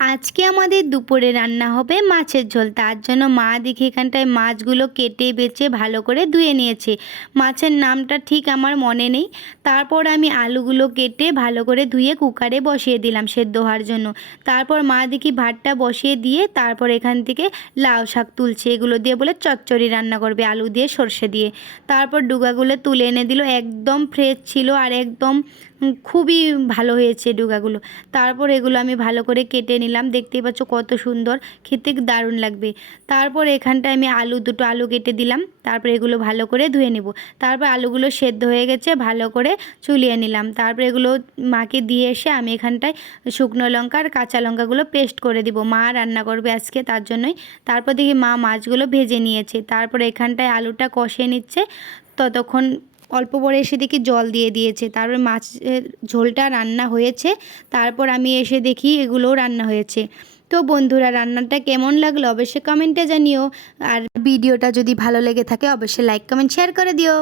আজকে আমাদের দুপুরে রান্না হবে মাছের ঝোল। তার জন্য মা দেখি এখানটায় মাছগুলো কেটে বেছে ভালো করে ধুয়ে নিয়েছে। মাছের নামটা ঠিক আমার মনে নেই। তারপর আমি আলুগুলো কেটে ভালো করে ধুয়ে কুকারে বসিয়ে দিলাম সেদ্ধ হওয়ার জন্য। তারপর মা দেখি ভাতটা বসিয়ে দিয়ে তারপর এখান থেকে লাউ শাক তুলছে, এগুলো দিয়ে বলে চচ্চড়ি রান্না করবে আলু দিয়ে সর্ষে দিয়ে। তারপর ডুগাগুলো তুলে এনে দিল, একদম ফ্রেশ ছিল আর একদম খুবই ভালো হয়েছে ডুগাগুলো। তারপর এগুলো আমি ভালো করে কেটে নিলাম, দেখতেই পাচ্ছ কত সুন্দর, খেতে দারুণ লাগবে। তারপর এখানটায় আমি দুটো আলু কেটে দিলাম, তারপর এগুলো ভালো করে ধুয়ে নেব। তারপর আলুগুলো সেদ্ধ হয়ে গেছে, ভালো করে চুলিয়ে নিলাম। তারপর এগুলো মাকে দিয়ে এসে আমি এখানটায় শুকনো লঙ্কা আর কাঁচা লঙ্কাগুলো পেস্ট করে দিব, মা রান্না করবে আজকে তার জন্যই। তারপর দেখি মা মাছগুলো ভেজে নিয়েছে, তারপর এখানটায় আলুটা কষিয়ে নিচ্ছে। ততক্ষণ অল্প পরে এসে দেখি জল দিয়ে দিয়েছে, তারপর মাছের ঝোলটা রান্না হয়েছে। তারপর আমি এসে দেখি এগুলোও রান্না হয়েছে। তো বন্ধুরা, রান্নাটা কেমন লাগলো অবশ্যই কমেন্টে জানিও। আর ভিডিওটা যদি ভালো লেগে থাকে অবশ্যই লাইক কমেন্ট শেয়ার করে দিও।